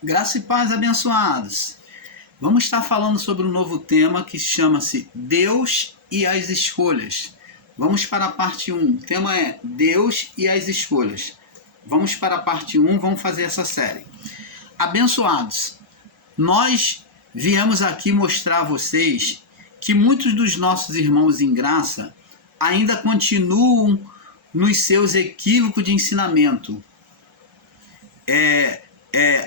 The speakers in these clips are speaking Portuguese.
Graça e paz, abençoados. Vamos estar falando sobre um novo tema que chama-se Deus e as escolhas. Vamos para a parte 1. O tema é Deus e as escolhas. Vamos para a parte 1, vamos fazer essa série. Abençoados, nós viemos aqui mostrar a vocês que muitos dos nossos irmãos em graça ainda continuam nos seus equívocos de ensinamento.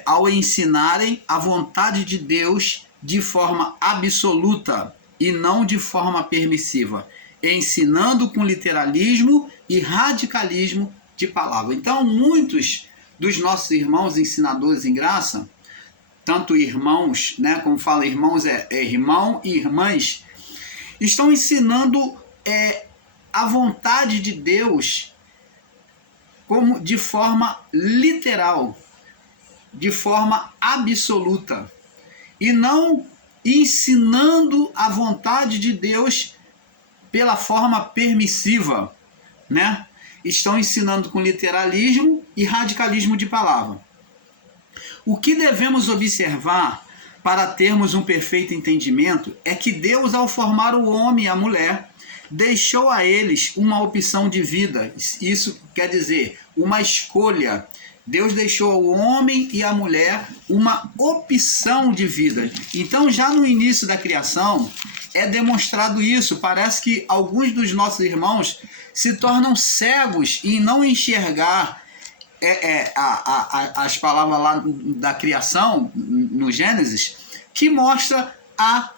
Ao ensinarem a vontade de Deus de forma absoluta e não de forma permissiva, ensinando com literalismo e radicalismo de palavra. Então, muitos dos nossos irmãos ensinadores em graça, tanto irmãos, né, como fala irmãos, irmão e irmãs, estão ensinando a vontade de Deus como de forma literal, de forma absoluta, e não ensinando a vontade de Deus pela forma permissiva, né? Estão ensinando com literalismo e radicalismo de palavra. O que devemos observar para termos um perfeito entendimento é que Deus, ao formar o homem e a mulher, deixou a eles uma opção de vida. Isso quer dizer, uma escolha. Deus deixou ao homem e à mulher uma opção de vida. Então, já no início da criação, é demonstrado isso. Parece que alguns dos nossos irmãos se tornam cegos em não enxergar as palavras lá da criação, no Gênesis, que mostra a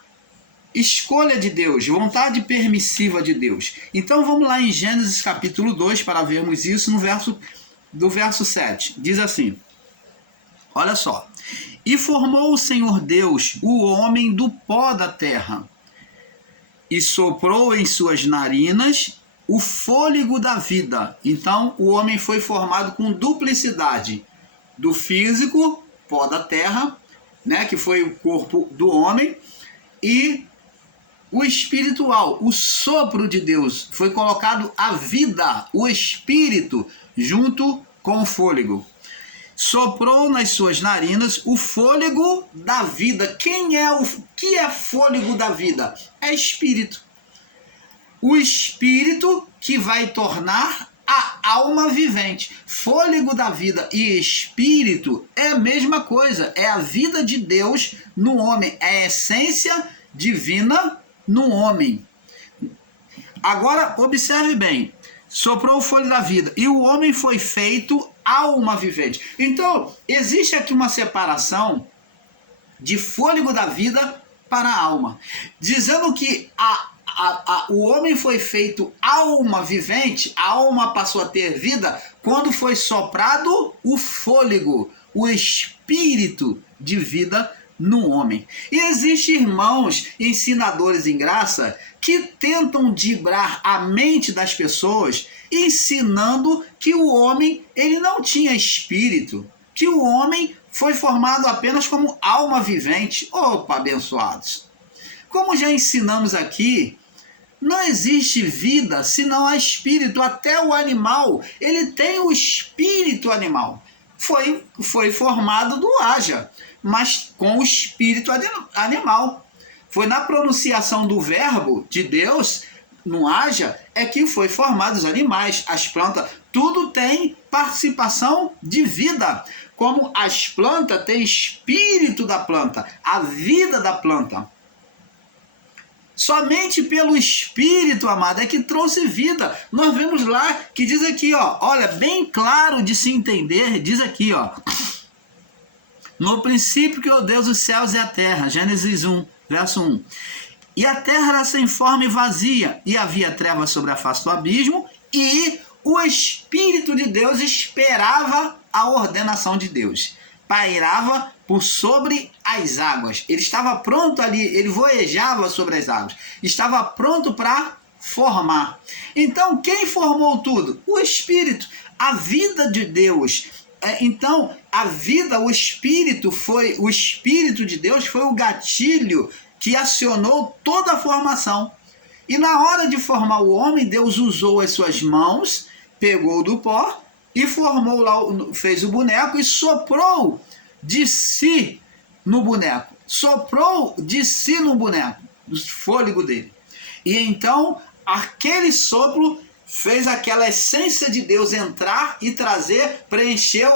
escolha de Deus, vontade permissiva de Deus. Então, vamos lá em Gênesis capítulo 2 para vermos isso do verso 7, diz assim, olha só, e formou o Senhor Deus o homem do pó da terra, e soprou em suas narinas o fôlego da vida. Então, o homem foi formado com duplicidade, do físico, pó da terra, né, que foi o corpo do homem, e o espiritual, o sopro de Deus, foi colocado a vida, o espírito, junto com o fôlego. Soprou nas suas narinas o fôlego da vida. Que é fôlego da vida? É espírito. O espírito que vai tornar a alma vivente. Fôlego da vida e espírito é a mesma coisa. É a vida de Deus no homem. É a essência divina no homem. Agora, observe bem. Soprou o fôlego da vida. E o homem foi feito alma vivente. Então, existe aqui uma separação de fôlego da vida para a alma. Dizendo que o homem foi feito alma vivente, a alma passou a ter vida quando foi soprado o fôlego, o espírito de vida no homem. E existem irmãos ensinadores em graça que tentam driblar a mente das pessoas ensinando que o homem ele não tinha espírito, que o homem foi formado apenas como alma vivente. Opa, abençoados! Como já ensinamos aqui, não existe vida senão há espírito. Até o animal, ele tem o espírito animal. Foi formado do haja, mas com o espírito animal. Foi na pronunciação do verbo de Deus, no haja, é que foi formado os animais, as plantas. Tudo tem participação de vida. Como as plantas têm espírito da planta, a vida da planta. Somente pelo Espírito, amado, é que trouxe vida. Nós vemos lá que diz aqui, ó, olha, bem claro de se entender, diz aqui, ó. No princípio criou Deus os céus e a terra, Gênesis 1, verso 1. E a terra era sem forma e vazia, e havia trevas sobre a face do abismo, e o Espírito de Deus esperava a ordenação de Deus. Pairava por sobre as águas. Ele estava pronto ali, ele voejava sobre as águas. Estava pronto para formar. Então, quem formou tudo? O Espírito, a vida de Deus. Então, a vida, o Espírito de Deus foi o gatilho que acionou toda a formação. E na hora de formar o homem, Deus usou as suas mãos, pegou do pó e formou lá, fez o boneco e soprou de si no boneco. Soprou de si no boneco, do fôlego dele. E então, aquele sopro fez aquela essência de Deus entrar e trazer, preencheu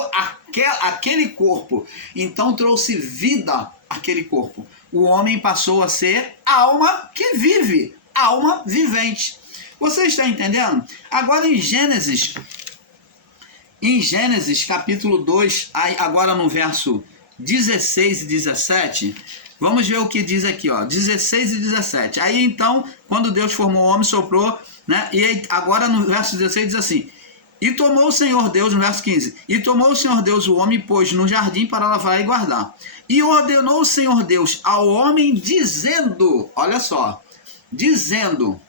aquele corpo. Então trouxe vida àquele corpo. O homem passou a ser alma que vive, alma vivente. Você está entendendo? Agora em Gênesis capítulo 2, agora no verso 16 e 17, vamos ver o que diz aqui, ó, 16 e 17. Aí então, quando Deus formou o homem, soprou, né? E aí, agora no verso 16 diz assim: e tomou o Senhor Deus, no verso 15, e tomou o Senhor Deus o homem e pôs no jardim para lavrar e guardar. E ordenou o Senhor Deus ao homem, dizendo, olha só, dizendo: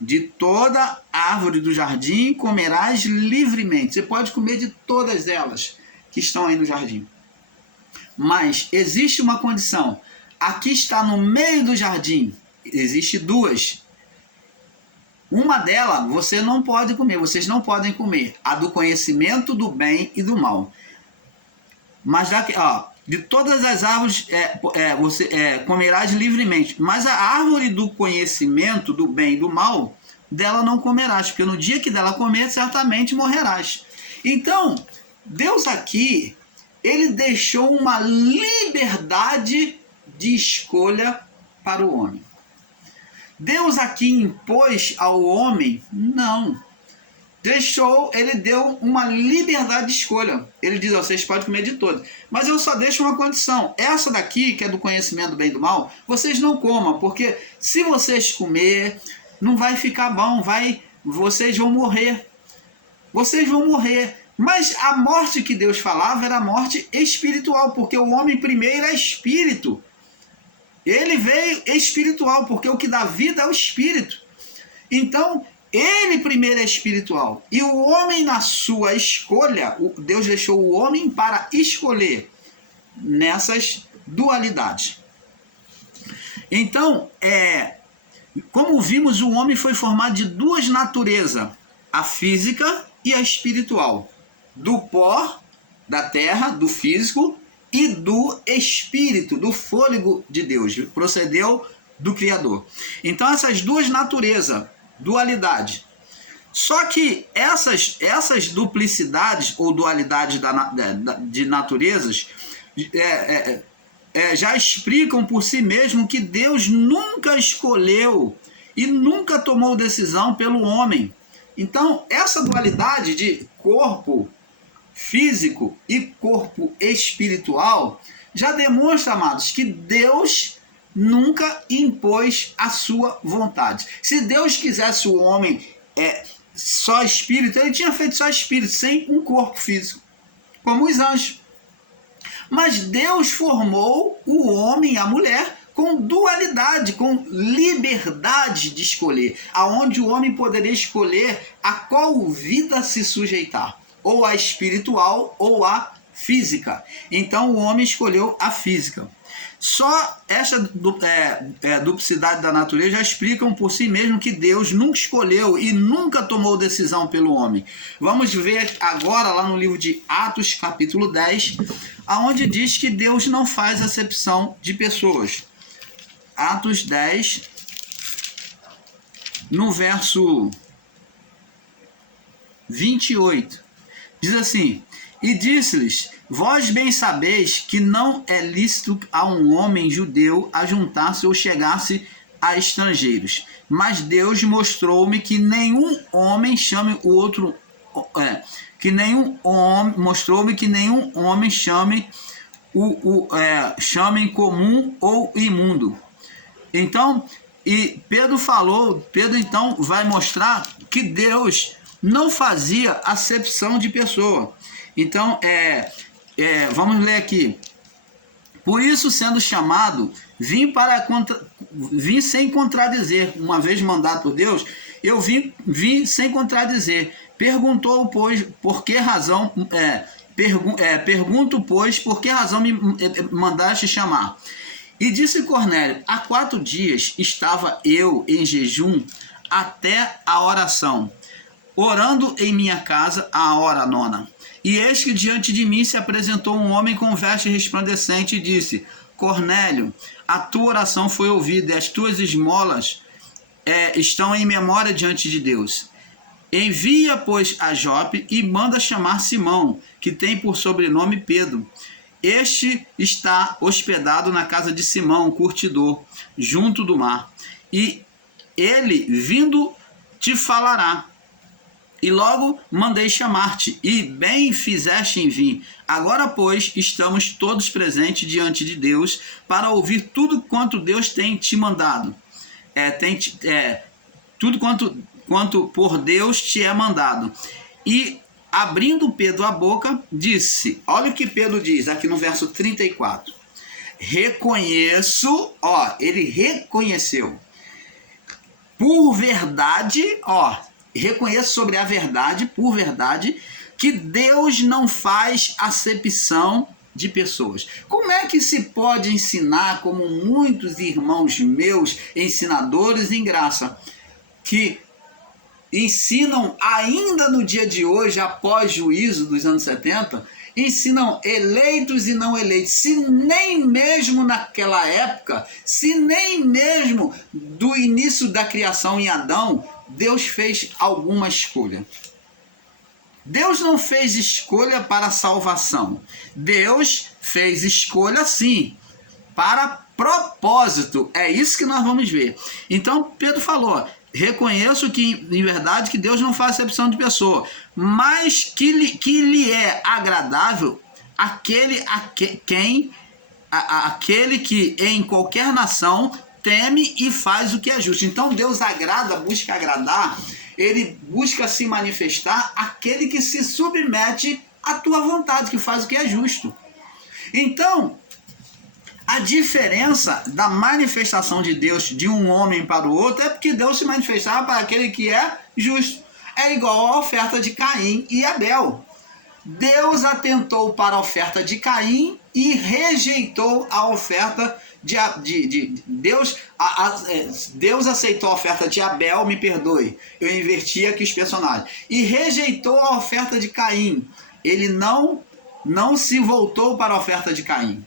de toda árvore do jardim comerás livremente. Você pode comer de todas elas que estão aí no jardim. Mas existe uma condição. Aqui está no meio do jardim. Existe duas. Uma delas você não pode comer. Vocês não podem comer. A do conhecimento do bem e do mal. Mas daqui, ó, de todas as árvores você comerás livremente. Mas a árvore do conhecimento do bem e do mal, dela não comerás. Porque no dia que dela comer, certamente morrerás. Então, Deus aqui, ele deixou uma liberdade de escolha para o homem. Deus aqui impôs ao homem? Não. Ele deu uma liberdade de escolha. Ele diz: vocês podem comer de todas. Mas eu só deixo uma condição. Essa daqui, que é do conhecimento do bem e do mal, vocês não comam. Porque se vocês comer, não vai ficar bom. Vocês vão morrer. Vocês vão morrer. Mas a morte que Deus falava era a morte espiritual, porque o homem primeiro é espírito. Ele veio espiritual, porque o que dá vida é o espírito. Então, ele primeiro é espiritual. E o homem, na sua escolha, Deus deixou o homem para escolher nessas dualidades. Então, como vimos, o homem foi formado de duas naturezas, a física e a espiritual. Do pó, da terra, do físico, e do espírito, do fôlego de Deus, procedeu do Criador. Então essas duas naturezas, dualidade. Só que essas duplicidades ou dualidades de naturezas já explicam por si mesmo que Deus nunca escolheu e nunca tomou decisão pelo homem. Então essa dualidade de corpo físico e corpo espiritual já demonstra, amados, que Deus nunca impôs a sua vontade. Se Deus quisesse o homem só espírito, ele tinha feito só espírito, sem um corpo físico, como os anjos. Mas Deus formou o homem e a mulher com dualidade, com liberdade de escolher, aonde o homem poderia escolher a qual vida se sujeitar, ou a espiritual ou a física. Então o homem escolheu a física. Só essa duplicidade da natureza já explicam por si mesmo que Deus nunca escolheu e nunca tomou decisão pelo homem. Vamos ver agora lá no livro de Atos, capítulo 10, aonde diz que Deus não faz acepção de pessoas. Atos 10, no verso 28. Diz assim: e disse-lhes: vós bem sabeis que não é lícito a um homem judeu ajuntar-se ou chegar-se a estrangeiros. Mas Deus mostrou-me que nenhum homem chame o outro, mostrou-me que nenhum homem chame chame comum ou imundo. Então, e Pedro então vai mostrar que Deus não fazia acepção de pessoa. Então, vamos ler aqui. Por isso, sendo chamado, vim sem contradizer. Uma vez mandado por Deus, eu vim sem contradizer. Perguntou, pois, por que razão... pergunto, pois, por que razão me mandaste chamar? E disse Cornélio: há 4 dias estava eu em jejum até a oração, orando em minha casa à hora 9. E eis que diante de mim se apresentou um homem com veste resplandecente e disse: Cornélio, a tua oração foi ouvida e as tuas esmolas estão em memória diante de Deus. Envia, pois, a Jope e manda chamar Simão, que tem por sobrenome Pedro. Este está hospedado na casa de Simão, curtidor, junto do mar. E ele, vindo, te falará. E logo mandei chamar-te, e bem fizeste em vir. Agora, pois, estamos todos presentes diante de Deus para ouvir tudo quanto Deus tem te mandado. Tudo quanto por Deus te é mandado. E, abrindo Pedro a boca, disse, olha o que Pedro diz aqui no verso 34. Ele reconheceu. Por verdade, reconheço sobre a verdade, por verdade, que Deus não faz acepção de pessoas. Como é que se pode ensinar, como muitos irmãos meus, ensinadores em graça, que ensinam ainda no dia de hoje, após juízo dos anos 70, ensinam eleitos e não eleitos, se nem mesmo naquela época, se nem mesmo do início da criação em Adão, Deus fez alguma escolha. Deus não fez escolha para salvação. Deus fez escolha sim, para propósito. É isso que nós vamos ver. Então Pedro falou, reconheço que, em verdade, que Deus não faz acepção de pessoa, mas que lhe é agradável aquele que em qualquer nação teme e faz o que é justo. Então Deus busca agradar, ele busca se manifestar aquele que se submete à tua vontade, que faz o que é justo. Então, a diferença da manifestação de Deus de um homem para o outro é porque Deus se manifestava para aquele que é justo. É igual à oferta de Caim e Abel. Deus atentou para a oferta de Caim e rejeitou a oferta de Deus. Deus aceitou a oferta de Abel, me perdoe, eu inverti aqui os personagens, e rejeitou a oferta de Caim. Ele não se voltou para a oferta de Caim.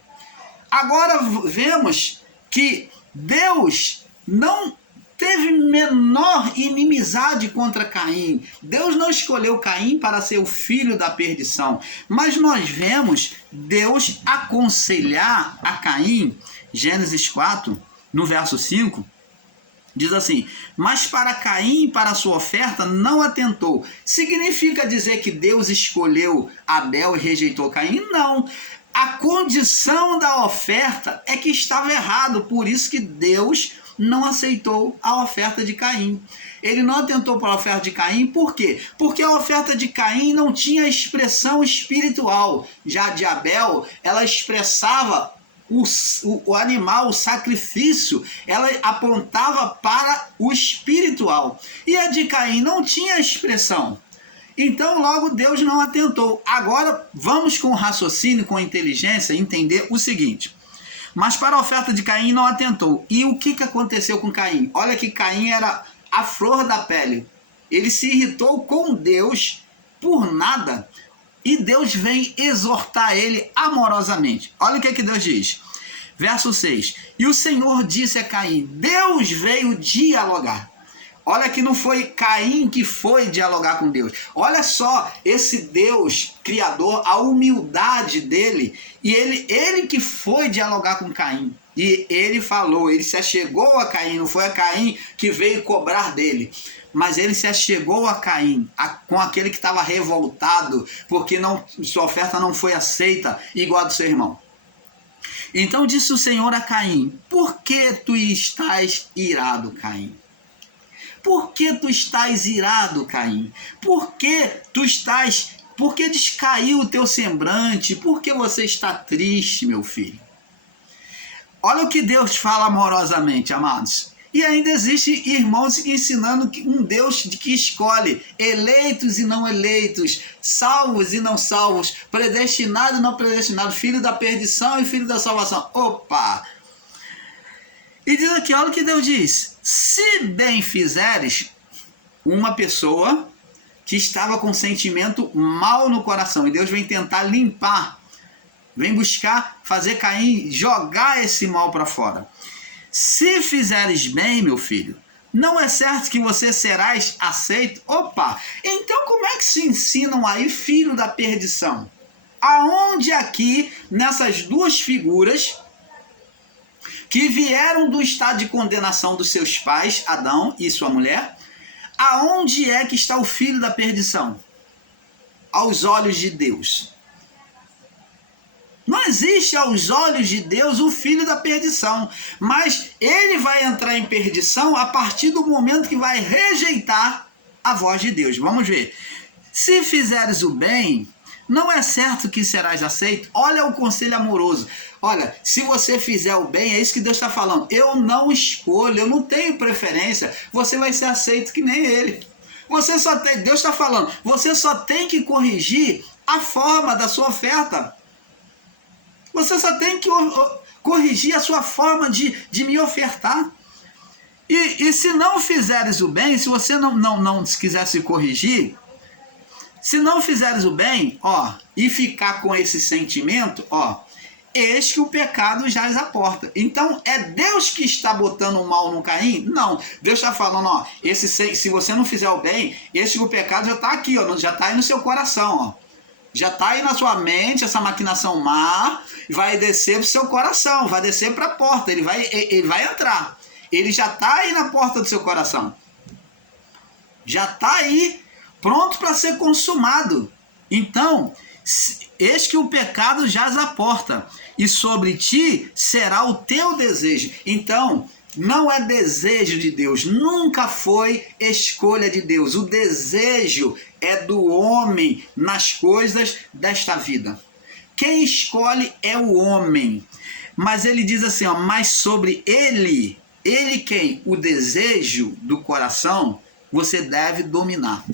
Agora vemos que Deus não teve menor inimizade contra Caim. Deus não escolheu Caim para ser o filho da perdição. Mas nós vemos Deus aconselhar a Caim, Gênesis 4, no verso 5, diz assim, mas para Caim, para a sua oferta, não atentou. Significa dizer que Deus escolheu Abel e rejeitou Caim? Não. A condição da oferta é que estava errado, por isso que Deus não aceitou a oferta de Caim. Ele não atentou para a oferta de Caim, por quê? Porque a oferta de Caim não tinha expressão espiritual. Já de Abel, ela expressava o animal, o sacrifício, ela apontava para o espiritual. E a de Caim não tinha expressão. Então, logo, Deus não atentou. Agora, vamos com raciocínio, com inteligência, entender o seguinte. Mas para a oferta de Caim não atentou. E o que aconteceu com Caim? Olha que Caim era a flor da pele. Ele se irritou com Deus por nada. E Deus vem exortar ele amorosamente. Olha o que Deus diz. Verso 6. E o Senhor disse a Caim, Deus veio dialogar. Olha que não foi Caim que foi dialogar com Deus. Olha só esse Deus criador, a humildade dele. E ele que foi dialogar com Caim. E ele falou, ele se achegou a Caim. Não foi a Caim que veio cobrar dele. Mas ele se achegou a Caim, com aquele que estava revoltado, porque sua oferta não foi aceita igual a do seu irmão. Então disse o Senhor a Caim, por que tu estás irado, Caim? Por que tu estás irado, Caim? Por que descaiu o teu semblante? Por que você está triste, meu filho? Olha o que Deus fala amorosamente, amados. E ainda existe irmãos ensinando um Deus que escolhe eleitos e não eleitos, salvos e não salvos, predestinados e não predestinados, filho da perdição e filho da salvação. Opa! E diz aqui, olha o que Deus diz. Se bem fizeres, uma pessoa que estava com sentimento mal no coração. E Deus vem tentar limpar, vem buscar fazer Caim jogar esse mal para fora. Se fizeres bem, meu filho, não é certo que você serás aceito? Opa! Então como é que se ensinam aí filho da perdição? Aonde aqui, nessas duas figuras que vieram do estado de condenação dos seus pais, Adão e sua mulher, aonde é que está o filho da perdição? Aos olhos de Deus. Não existe aos olhos de Deus o filho da perdição, mas ele vai entrar em perdição a partir do momento que vai rejeitar a voz de Deus. Vamos ver. Se fizeres o bem, não é certo que serás aceito? Olha o conselho amoroso. Olha, se você fizer o bem, é isso que Deus está falando. Eu não escolho, eu não tenho preferência. Você vai ser aceito que nem ele. Você só tem, Deus está falando, você só tem que corrigir a forma da sua oferta. Você só tem que corrigir a sua forma de me ofertar. E se não fizeres o bem, se você não quiser se corrigir, se não fizeres o bem, ó, e ficar com esse sentimento, ó, eis que o pecado jaz à porta. Então, é Deus que está botando o mal no Caim? Não. Deus está falando, ó, se você não fizer o bem, eis que o pecado já está aqui, ó, já está aí no seu coração, ó. Já está aí na sua mente, essa maquinação má, vai descer para o seu coração, vai descer para a porta, ele vai entrar. Ele já está aí na porta do seu coração. Já está aí, pronto para ser consumado. Então, eis que o pecado jaz à porta, e sobre ti será o teu desejo. Então, não é desejo de Deus, nunca foi escolha de Deus. O desejo é do homem nas coisas desta vida. Quem escolhe é o homem. Mas ele diz assim, ó, mas sobre ele quem? O desejo do coração, você deve dominar.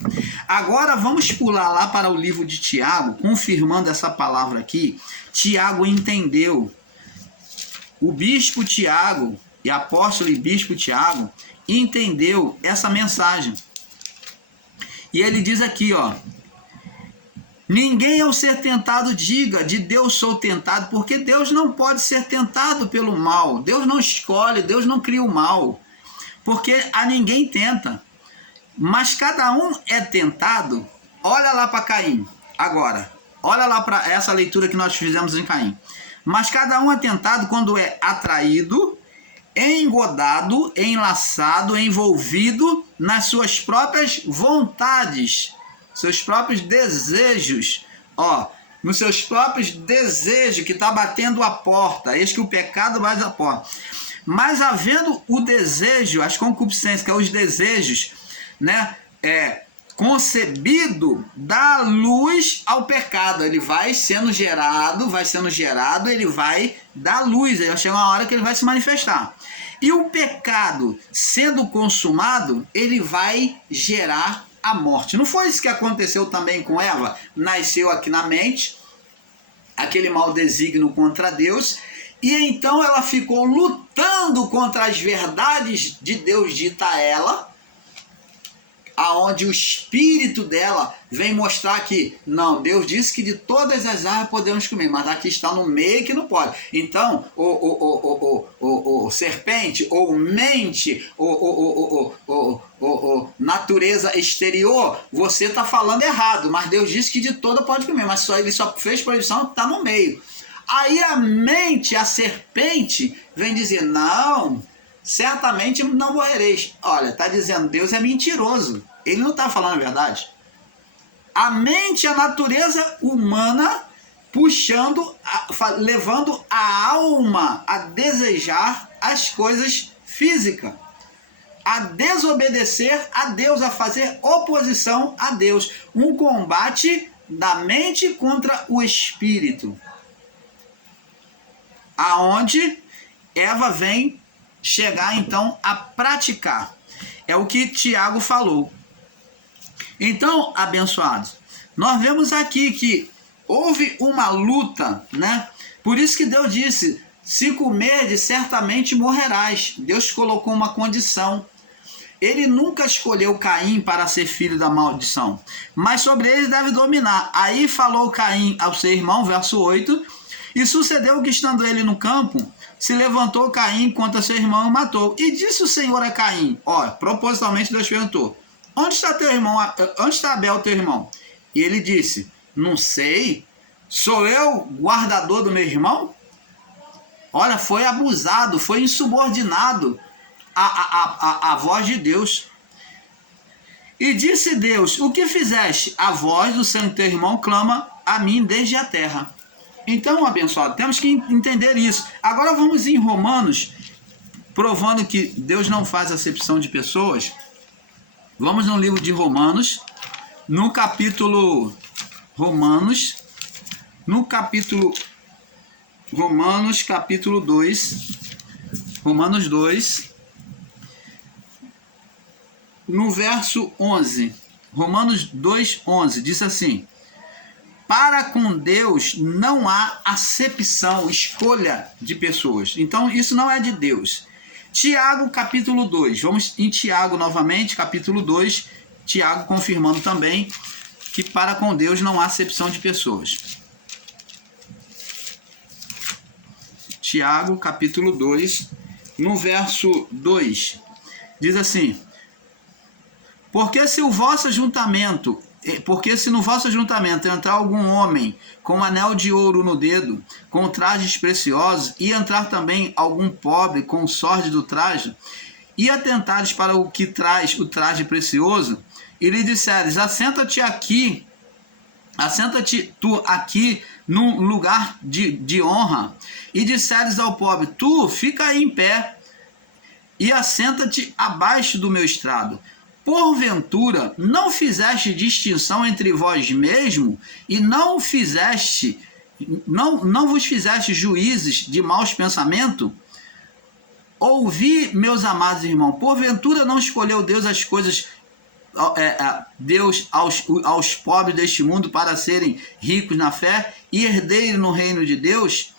Agora vamos pular lá para o livro de Tiago, confirmando essa palavra aqui. Tiago entendeu. O bispo Tiago, e apóstolo e bispo Tiago, entendeu essa mensagem. E ele diz aqui, ó, ninguém ao ser tentado diga, de Deus sou tentado, porque Deus não pode ser tentado pelo mal. Deus não escolhe, Deus não cria o mal, porque a ninguém tenta. Mas cada um é tentado. Olha lá para Caim, agora. Olha lá para essa leitura que nós fizemos em Caim. Mas cada um é tentado quando é atraído, engodado, enlaçado, envolvido nas suas próprias vontades, seus próprios desejos, ó, nos seus próprios desejos que está batendo a porta. Eis que o pecado bate a porta. Mas havendo o desejo, as concupiscências, que é os desejos, né, concebido, dá luz ao pecado. Ele vai sendo gerado, ele vai dar luz, aí vai chegar uma hora que ele vai se manifestar. E o pecado sendo consumado, ele vai gerar a morte. Não foi isso que aconteceu também com Eva? Nasceu aqui na mente aquele mau desígnio contra Deus, e então ela ficou lutando contra as verdades de Deus dita a ela, aonde o espírito dela vem mostrar que não, Deus disse que de todas as árvores podemos comer, mas aqui está no meio que não pode. Então, o serpente, ou mente, natureza exterior, você está falando errado, mas Deus disse que de toda pode comer, mas ele só fez proibição, está no meio. Aí a mente, a serpente, vem dizer, não, certamente não morrereis. Olha, está dizendo, Deus é mentiroso. Ele não está falando a verdade. A mente, a natureza humana, puxando, levando a alma a desejar as coisas físicas, a desobedecer a Deus, a fazer oposição a Deus. Um combate da mente contra o espírito. Aonde Eva vem chegar então a praticar. É o que Tiago falou. Então, abençoados, nós vemos aqui que houve uma luta, né? Por isso que Deus disse, se comerdes, certamente morrerás. Deus colocou uma condição. ele nunca escolheu Caim para ser filho da maldição, mas sobre ele deve dominar. Aí falou Caim ao seu irmão, verso 8, e sucedeu que, estando ele no campo, se levantou Caim contra seu irmão e o matou. E disse o Senhor a Caim, propositalmente Deus perguntou, onde está teu irmão? Onde está Abel, teu irmão? E ele disse, não sei, sou eu guardador do meu irmão? Olha, foi abusado, foi insubordinado a voz de Deus. E disse Deus, o que fizeste? A voz do seu teu irmão clama a mim desde a terra. Então, abençoado, temos que entender isso. Agora vamos em Romanos, provando que Deus não faz acepção de pessoas. Vamos no livro de Romanos, no capítulo Romanos, capítulo 2, Romanos 2, no verso 11, Romanos 2, 11, diz assim, para com Deus não há acepção, escolha de pessoas. Então isso não é de Deus. Tiago capítulo 2, vamos em Tiago novamente, capítulo 2, Tiago confirmando também que para com Deus não há acepção de pessoas. Tiago capítulo 2, no verso 2, diz assim, porque se no vosso ajuntamento entrar algum homem com um anel de ouro no dedo, com trajes preciosos, e entrar também algum pobre com sorte do traje, e atentares para o que traz o traje precioso, e lhe disseres, assenta-te tu aqui num lugar de honra, e disseres ao pobre, tu fica aí em pé, e assenta-te abaixo do meu estrado. Porventura, não fizeste distinção entre vós mesmo, e não vos fizeste juízes de maus pensamentos? Ouvi, meus amados irmãos, porventura não escolheu Deus as coisas, Deus aos pobres deste mundo para serem ricos na fé e herdeiros no reino de Deus?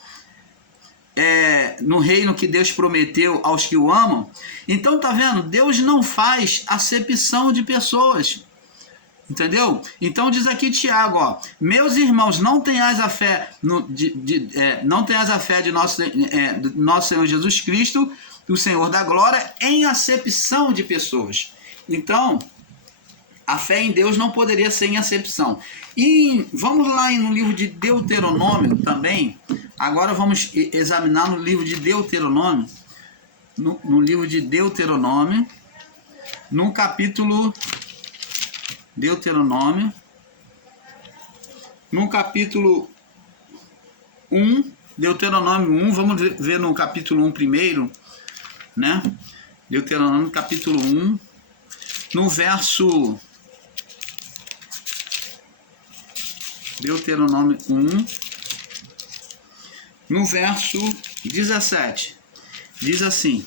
No reino que Deus prometeu aos que o amam. Então tá vendo? Deus não faz acepção de pessoas, entendeu? Então diz aqui Tiago, meus irmãos, não tenhais a fé de nosso Senhor Jesus Cristo, o Senhor da glória, em acepção de pessoas. Então a fé em Deus não poderia ser em acepção. E vamos lá no livro de Deuteronômio também. Agora vamos examinar no livro de Deuteronômio. No livro de Deuteronômio. No capítulo... Deuteronômio. No capítulo 1. Deuteronômio 1. Vamos ver no capítulo 1 primeiro. Né? Deuteronômio capítulo 1. No verso... Deuteronômio 1, no verso 17, diz assim,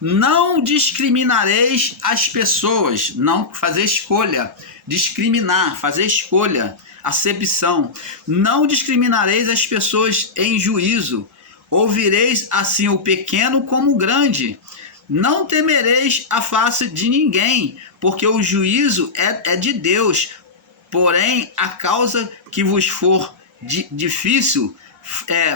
não discriminareis as pessoas, não fazer escolha, discriminar, fazer escolha, acepção, não discriminareis as pessoas em juízo, ouvireis assim o pequeno como o grande, não temereis a face de ninguém, porque o juízo é de Deus. Porém, a causa que vos for difícil,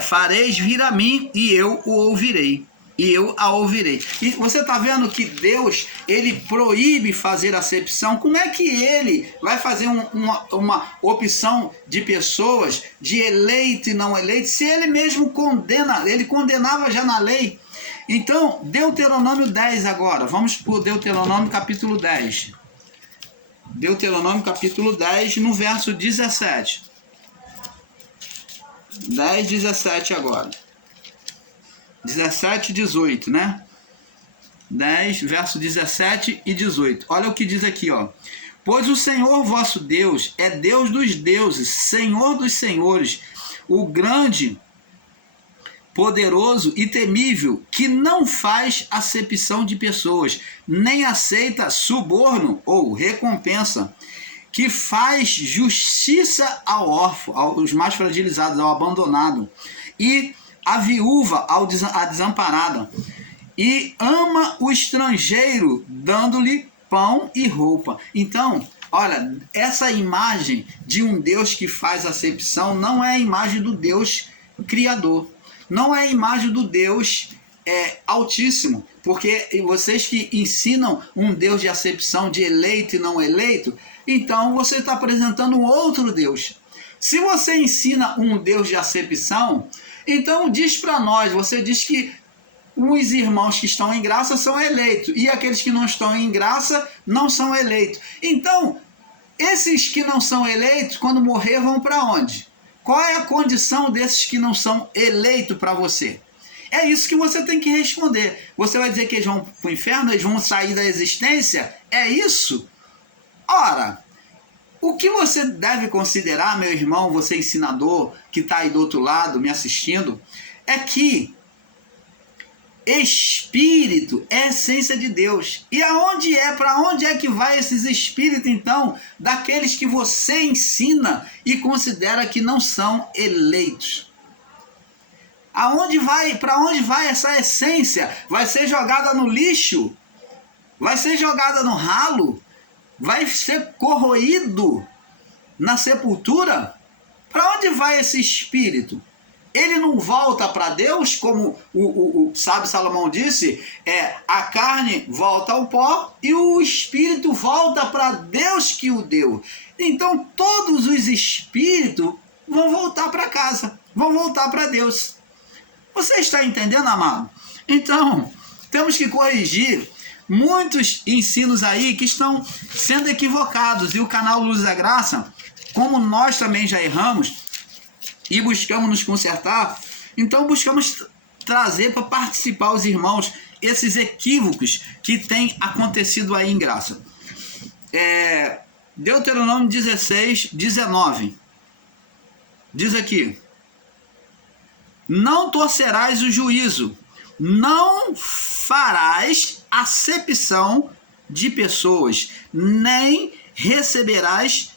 fareis vir a mim e eu o ouvirei. E eu a ouvirei. E você está vendo que Deus, ele proíbe fazer acepção. Como é que ele vai fazer uma opção de pessoas, de eleito e não eleito, se ele mesmo condena, ele condenava já na lei? Então, Deuteronômio 10 agora. Vamos para o Deuteronômio capítulo 10. Deuteronômio capítulo 10, no verso 17. 10, 17 agora. 17 e 18, né? 10, verso 17 e 18. Olha o que diz aqui, ó. Pois o Senhor vosso Deus é Deus dos deuses, Senhor dos senhores, o grande, poderoso e temível, que não faz acepção de pessoas, nem aceita suborno ou recompensa, que faz justiça ao órfão, aos mais fragilizados, ao abandonado, e a viúva, à desamparada, e ama o estrangeiro, dando-lhe pão e roupa. Então, olha, essa imagem de um Deus que faz acepção não é a imagem do Deus criador, não é a imagem do Deus altíssimo, porque vocês que ensinam um Deus de acepção de eleito e não eleito, então você está apresentando um outro Deus. Se você ensina um Deus de acepção, então diz para nós, você diz que os irmãos que estão em graça são eleitos, e aqueles que não estão em graça não são eleitos. Então, esses que não são eleitos, quando morrer, vão para onde? Qual é a condição desses que não são eleitos para você? É isso que você tem que responder. Você vai dizer que eles vão para o inferno, eles vão sair da existência? É isso? Ora, o que você deve considerar, meu irmão, você ensinador, que está aí do outro lado me assistindo, é que espírito é a essência de Deus. E para onde é que vai esses espíritos, então, daqueles que você ensina e considera que não são eleitos? Para onde vai essa essência? Vai ser jogada no lixo? Vai ser jogada no ralo? Vai ser corroído na sepultura? Para onde vai esse espírito? Ele não volta para Deus, como o sábio Salomão disse, a carne volta ao pó e o espírito volta para Deus que o deu. Então todos os espíritos vão voltar para casa, vão voltar para Deus. Você está entendendo, amado? Então, temos que corrigir muitos ensinos aí que estão sendo equivocados. E o canal Luz da Graça, como nós também já erramos e buscamos nos consertar, então buscamos trazer para participar os irmãos esses equívocos que têm acontecido aí em graça. Deuteronômio 16, 19. Diz aqui: não torcerás o juízo, não farás acepção de pessoas, nem receberás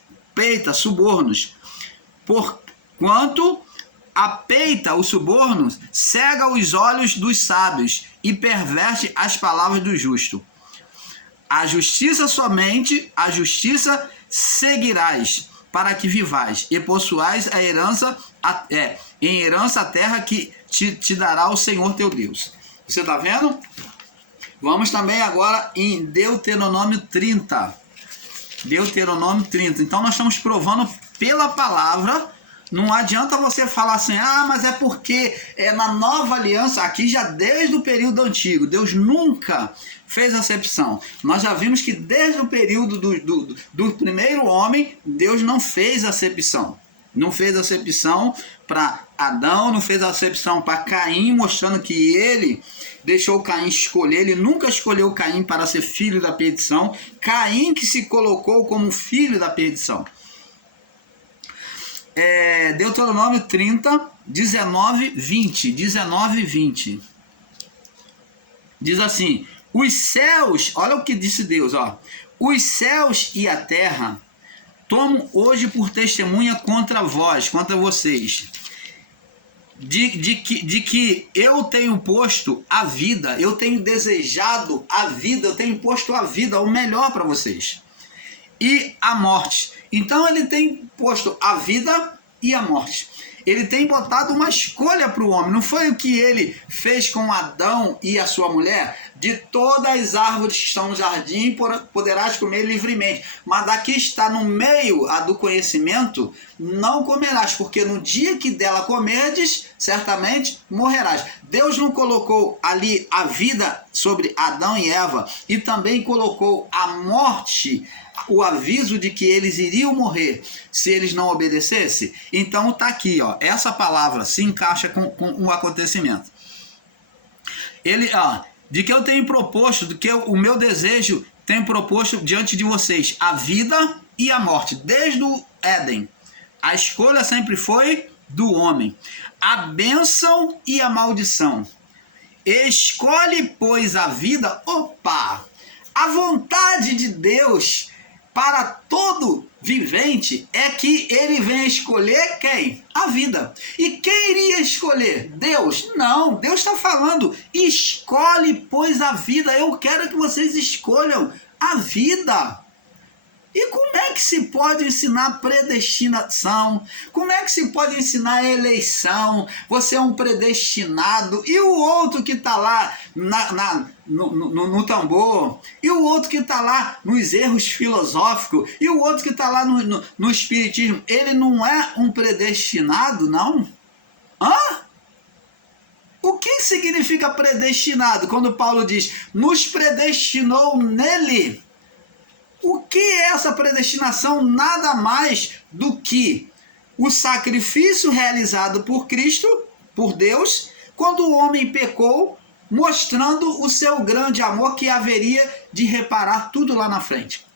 subornos, porquanto a peita, o suborno, cega os olhos dos sábios e perverte as palavras do justo. A justiça somente, a justiça seguirás, para que vivais e possuais a herança, em herança a terra que te dará o Senhor teu Deus. Você está vendo? Vamos também agora em Deuteronômio 30. Deuteronômio 30. Então nós estamos provando pela palavra. Não adianta você falar assim, mas é porque na nova aliança, aqui já desde o período antigo, Deus nunca fez acepção. Nós já vimos que desde o período do primeiro homem, Deus não fez acepção. Não fez acepção para Adão, não fez acepção para Caim, mostrando que ele deixou Caim escolher. Ele nunca escolheu Caim para ser filho da perdição. Caim que se colocou como filho da perdição. Deuteronômio 30, 19, 20. 19 e 20. Diz assim: os céus, olha o que disse Deus, os céus e a terra tomo hoje por testemunha contra vós, contra vocês, de que eu tenho posto a vida, eu tenho desejado a vida, eu tenho posto a vida, o melhor para vocês, e a morte. Então ele tem posto a vida e a morte. Ele tem botado uma escolha para o homem. Não foi o que ele fez com Adão e a sua mulher? De todas as árvores que estão no jardim poderás comer livremente, mas daqui está no meio do conhecimento, não comerás, porque no dia que dela comerdes, certamente morrerás. Deus não colocou ali a vida sobre Adão e Eva, e também colocou a morte, o aviso de que eles iriam morrer se eles não obedecessem. Então está aqui, essa palavra se encaixa com o acontecimento. Ele, de que eu tenho proposto, do que o meu desejo tenho proposto diante de vocês, a vida e a morte, desde o Éden. A escolha sempre foi do homem. A bênção e a maldição. Escolhe, pois, a vida. A vontade de Deus para todo vivente é que ele vem escolher quem? A vida. E quem iria escolher? Deus? Não, Deus está falando, escolhe, pois, a vida. Eu quero que vocês escolham a vida. E como é que se pode ensinar predestinação? Como é que se pode ensinar eleição? Você é um predestinado. E o outro que está lá no tambor? E o outro que está lá nos erros filosóficos? E o outro que está lá no espiritismo? Ele não é um predestinado, não? Hã? O que significa predestinado? Quando Paulo diz, nos predestinou nele. O que é essa predestinação? Nada mais do que o sacrifício realizado por Cristo, por Deus, quando o homem pecou, mostrando o seu grande amor que haveria de reparar tudo lá na frente.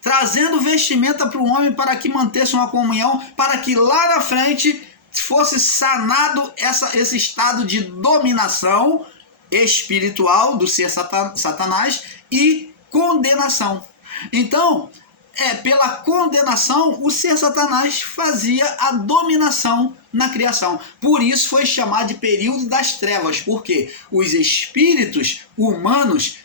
Trazendo vestimenta para o homem para que mantesse uma comunhão, para que lá na frente fosse sanado esse estado de dominação espiritual do ser Satanás e condenação. Então, pela condenação, o ser Satanás fazia a dominação na criação. Por isso foi chamado de período das trevas, porque os espíritos humanos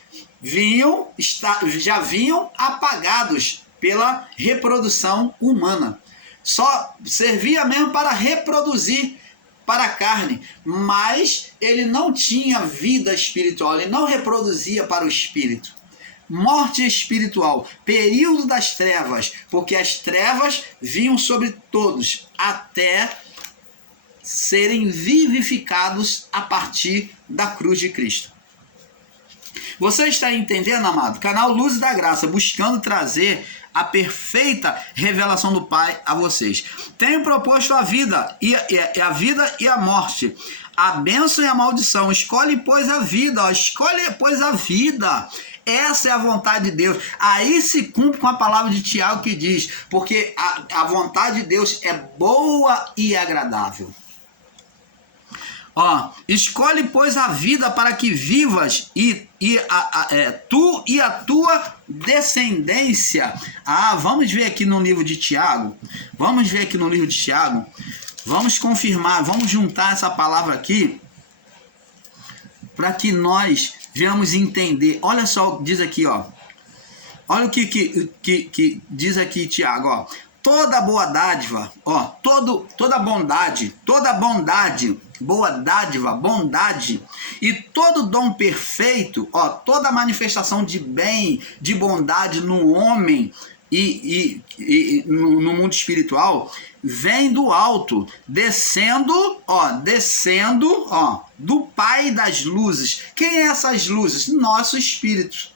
já vinham apagados pela reprodução humana. Só servia mesmo para reproduzir para a carne, mas ele não tinha vida espiritual, ele não reproduzia para o espírito. Morte espiritual, período das trevas, porque as trevas vinham sobre todos, até serem vivificados a partir da cruz de Cristo. Você está entendendo, amado? Canal Luz da Graça, buscando trazer a perfeita revelação do Pai a vocês. Tenho proposto a vida a vida e a morte, a bênção e a maldição. Escolhe, pois, a vida. Escolhe, pois, a vida. Essa é a vontade de Deus. Aí se cumpre com a palavra de Tiago que diz, porque a vontade de Deus é boa e agradável. Escolhe, pois, a vida para que vivas tu e a tua descendência. Vamos ver aqui no livro de Tiago. Vamos confirmar, vamos juntar essa palavra aqui para que nós venhamos entender. Olha só, diz aqui, olha o que diz aqui Tiago, toda boa dádiva, toda bondade, boa dádiva, bondade e todo dom perfeito, toda manifestação de bem, de bondade no homem e no mundo espiritual, vem do alto, descendo do Pai das luzes. Quem é essas luzes? Nosso espírito.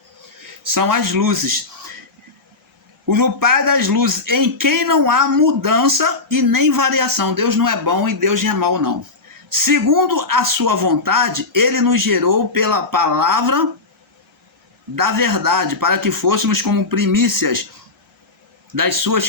São as luzes. O Pai das luzes, em quem não há mudança e nem variação. Deus não é bom e Deus não é mau, não. Segundo a sua vontade, ele nos gerou pela palavra da verdade, para que fôssemos como primícias das suas